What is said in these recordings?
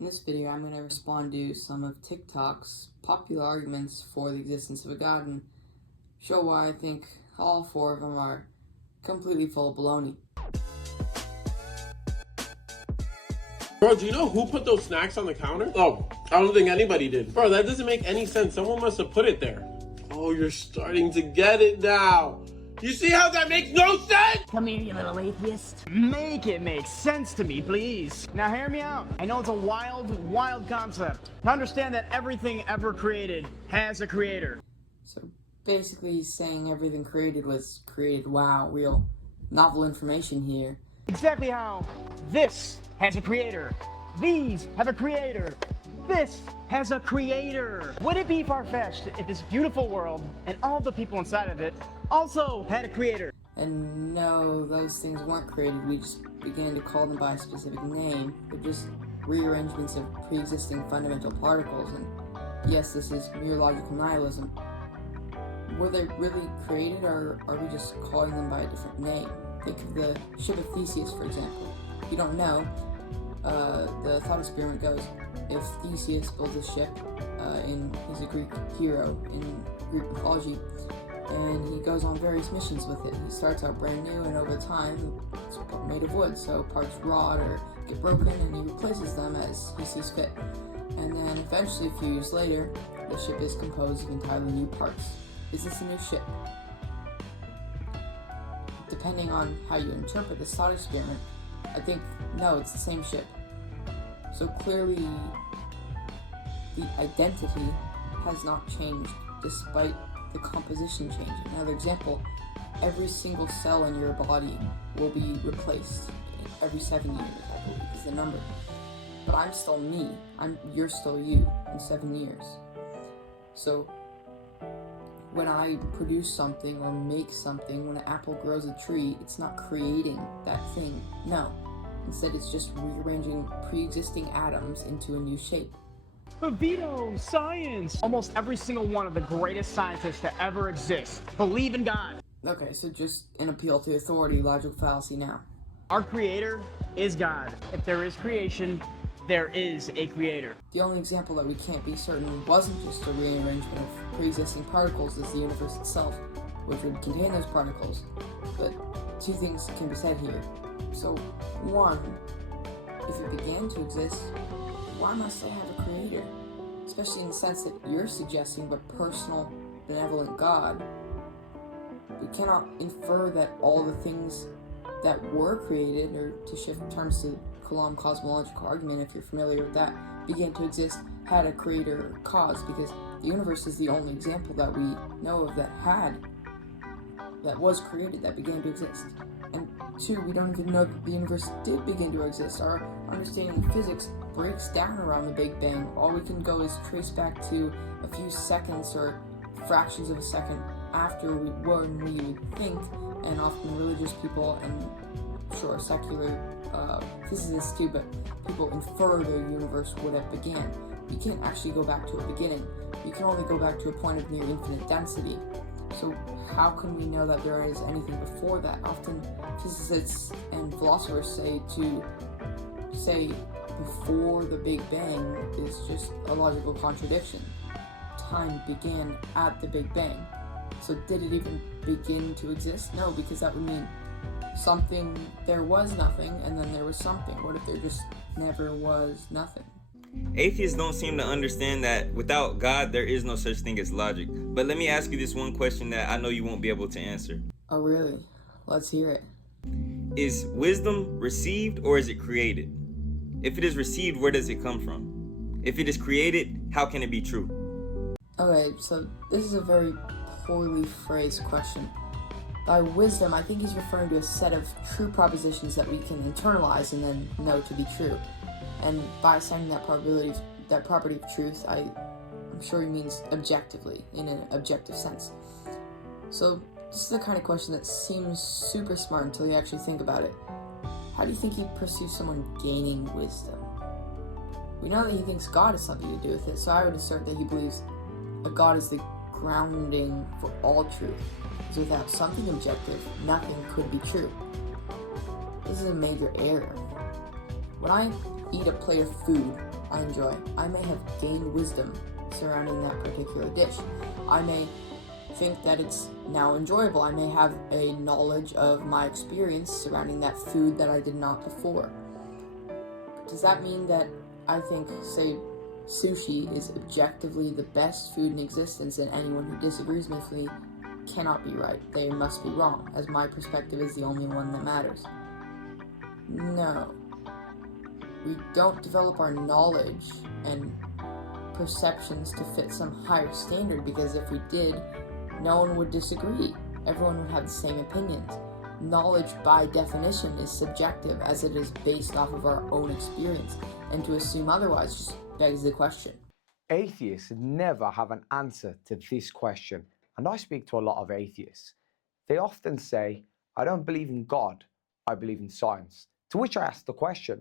In this video, I'm going to respond to some of TikTok's popular arguments for the existence of a God and show why I think all four of them are completely full of baloney. Bro, do you know who put those snacks on the counter? Oh, I don't think anybody did. Bro, that doesn't make any sense. Someone must have put it there. Oh, you're starting to get it now. You see how that makes no sense? Come here, you little atheist. Make it make sense to me, please. Now hear me out. I know it's a wild concept. To understand that everything ever created has a creator. So basically he's saying everything created was created. Wow, real novel information here. Exactly how this has a creator. These have a creator. This has a creator. Would it be far-fetched if this beautiful world and all the people inside of it also had a creator? And no, those things weren't created. We just began to call them by a specific name. They're just rearrangements of pre-existing fundamental particles. And yes, this is mere logical nihilism. Were they really created, or are we just calling them by a different name? Think of the ship of Theseus, for example. If you don't know, the thought experiment goes, if Theseus builds a ship, he's a Greek hero in Greek mythology, and he goes on various missions with it. He starts out brand new, and over time, it's made of wood, so parts rot or get broken, and he replaces them as he sees fit. And then eventually, a few years later, the ship is composed of entirely new parts. Is this a new ship? Depending on how you interpret this thought experiment, I think, no, it's the same ship. So clearly, the identity has not changed despite the composition changing. Another example, every single cell in your body will be replaced every 7 years, I believe is the number. But I'm still me. You're still you in 7 years. So when I produce something or make something, when an apple grows a tree, it's not creating that thing. No. Instead, it's just rearranging pre-existing atoms into a new shape. Vito, science! Almost every single one of the greatest scientists to ever exist believe in God. Okay, so just an appeal to authority, logical fallacy now. Our creator is God. If there is creation, there is a creator. The only example that we can't be certain wasn't just a rearrangement of pre-existing particles is the universe itself, which would contain those particles. But two things can be said here. So, one, if it began to exist, why must I have a creator? Especially in the sense that you're suggesting a personal, benevolent God. We cannot infer that all the things that were created, or to shift terms to Kalam cosmological argument, if you're familiar with that, began to exist, had a creator or cause, because the universe is the only example that we know of that was created, that began to exist. And two, we don't even know that the universe did begin to exist. Our understanding of physics breaks down around the Big Bang. All we can go is trace back to a few seconds or fractions of a second after we would think, and often religious people and sure secular physicists too, but people infer the universe would have began. You can't actually go back to a beginning. You can only go back to a point of near infinite density. So how can we know that there is anything before that? Often physicists and philosophers say before the Big Bang is just a logical contradiction. Time began at the Big Bang. So did it even begin to exist? No, because that would mean there was nothing, and then there was something. What if there just never was nothing? Atheists don't seem to understand that without God, there is no such thing as logic. But let me ask you this one question that I know you won't be able to answer. Oh, really? Let's hear it. Is wisdom received or is it created? If it is received, where does it come from? If it is created, how can it be true? Okay, so this is a very poorly phrased question. By wisdom, I think he's referring to a set of true propositions that we can internalize and then know to be true. And by assigning that property of truth, I'm sure he means objectively, in an objective sense. So this is the kind of question that seems super smart until you actually think about it. How do you think he perceives someone gaining wisdom? We know that he thinks God has something to do with it, so I would assert that he believes a God is the grounding for all truth. Because without something objective, nothing could be true. This is a major error. When I eat a plate of food, I enjoy. I may have gained wisdom surrounding that particular dish. I may think that it's now enjoyable. I may have a knowledge of my experience surrounding that food that I did not before. Does that mean that I think, say, sushi is objectively the best food in existence, and anyone who disagrees with me cannot be right? They must be wrong, as my perspective is the only one that matters. No. We don't develop our knowledge and perceptions to fit some higher standard, because if we did, no one would disagree. Everyone would have the same opinions. Knowledge, by definition, is subjective, as it is based off of our own experience, and to assume otherwise just begs the question. Atheists never have an answer to this question, and I speak to a lot of atheists. They often say, I don't believe in God, I believe in science. To which I ask the question,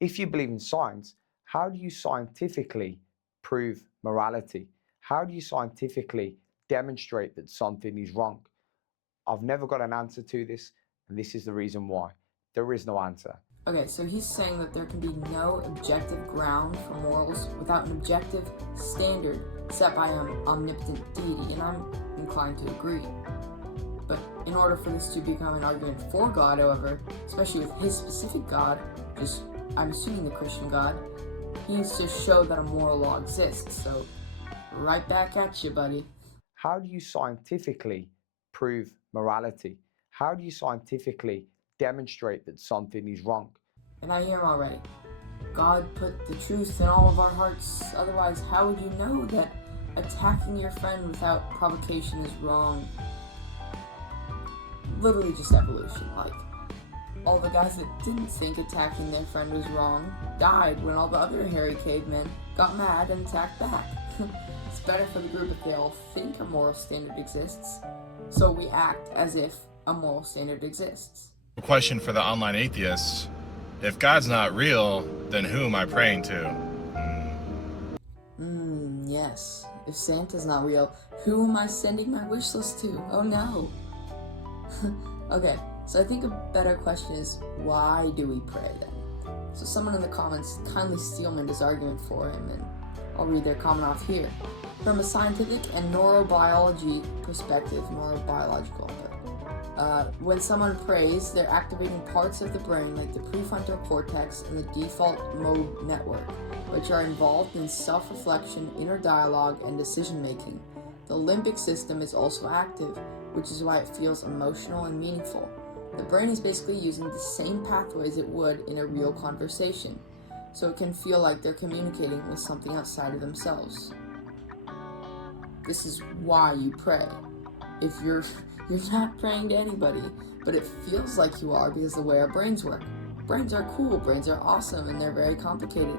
if you believe in science, how do you scientifically prove morality? How do you scientifically demonstrate that something is wrong? I've never got an answer to this, and this is the reason why. There is no answer. Okay, so he's saying that there can be no objective ground for morals without an objective standard set by an omnipotent deity, and I'm inclined to agree. But in order for this to become an argument for God, however, especially with his specific God, I'm assuming the Christian God, he needs to show that a moral law exists. So, right back at you, buddy. How do you scientifically prove morality? How do you scientifically demonstrate that something is wrong? And I hear him already. God put the truth in all of our hearts, otherwise how would you know that attacking your friend without provocation is wrong? Literally just evolution, like, all the guys that didn't think attacking their friend was wrong died when all the other hairy cavemen got mad and attacked back. It's better for the group if they all think a moral standard exists, so we act as if a moral standard exists. Question for the online atheists: if God's not real, then who am I praying to? Yes. If Santa's not real, who am I sending my wish list to? Oh no. Okay, so I think a better question is, why do we pray then? So someone in the comments kindly steelmaned his argument for him, and I'll read their comment off here. From a scientific and neurobiology perspective, neurobiological, when someone prays, they're activating parts of the brain like the prefrontal cortex and the default mode network, which are involved in self-reflection, inner dialogue, and decision-making. The limbic system is also active, which is why it feels emotional and meaningful. The brain is basically using the same pathways it would in a real conversation, so it can feel like they're communicating with something outside of themselves. This is why you pray. If you're not praying to anybody, but it feels like you are because of the way our brains work. Brains are cool, brains are awesome, and they're very complicated.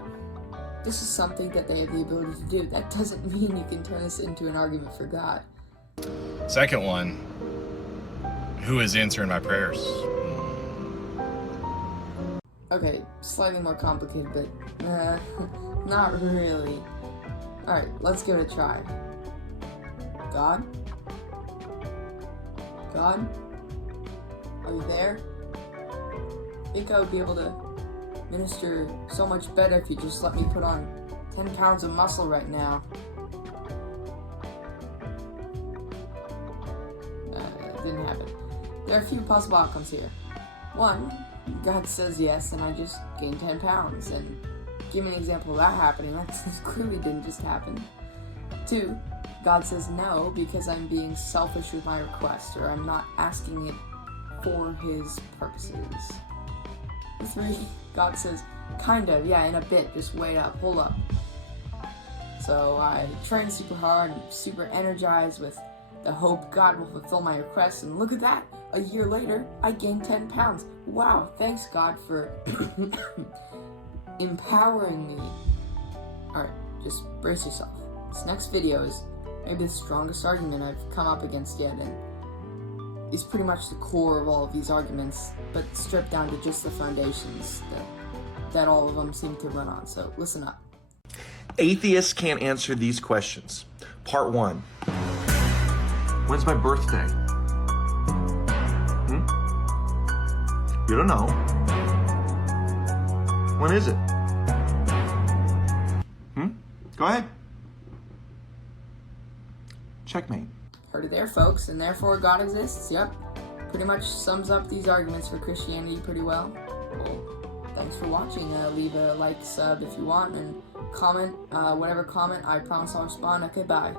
This is something that they have the ability to do. That doesn't mean you can turn this into an argument for God. Second one, who is answering my prayers? Okay, slightly more complicated, but not really. Alright, let's give it a try. God? God? Are you there? I think I would be able to minister so much better if you just let me put on 10 pounds of muscle right now. It didn't happen. There are a few possible outcomes here. One, God says yes and I just gained 10 pounds, and give me an example of that happening. That clearly didn't just happen. Two, God says no because I'm being selfish with my request, or I'm not asking it for his purposes. Three, God says, kind of, yeah, in a bit, just wait up, hold up. So I train super hard and super energized with the hope God will fulfill my request, and look at that, a year later, I gained 10 pounds. Wow, thanks God for empowering me. Alright, just brace yourself. This next video is maybe the strongest argument I've come up against yet, and is pretty much the core of all of these arguments, but stripped down to just the foundations that all of them seem to run on. So listen up. Atheists can't answer these questions. Part 1. When's my birthday? You don't know. When is it? Go ahead. Checkmate. Heard it there, folks, and therefore God exists. Yep. Pretty much sums up these arguments for Christianity pretty well. Well, thanks for watching. Leave a like, sub if you want, and comment, whatever comment, I promise I'll respond. Okay, bye.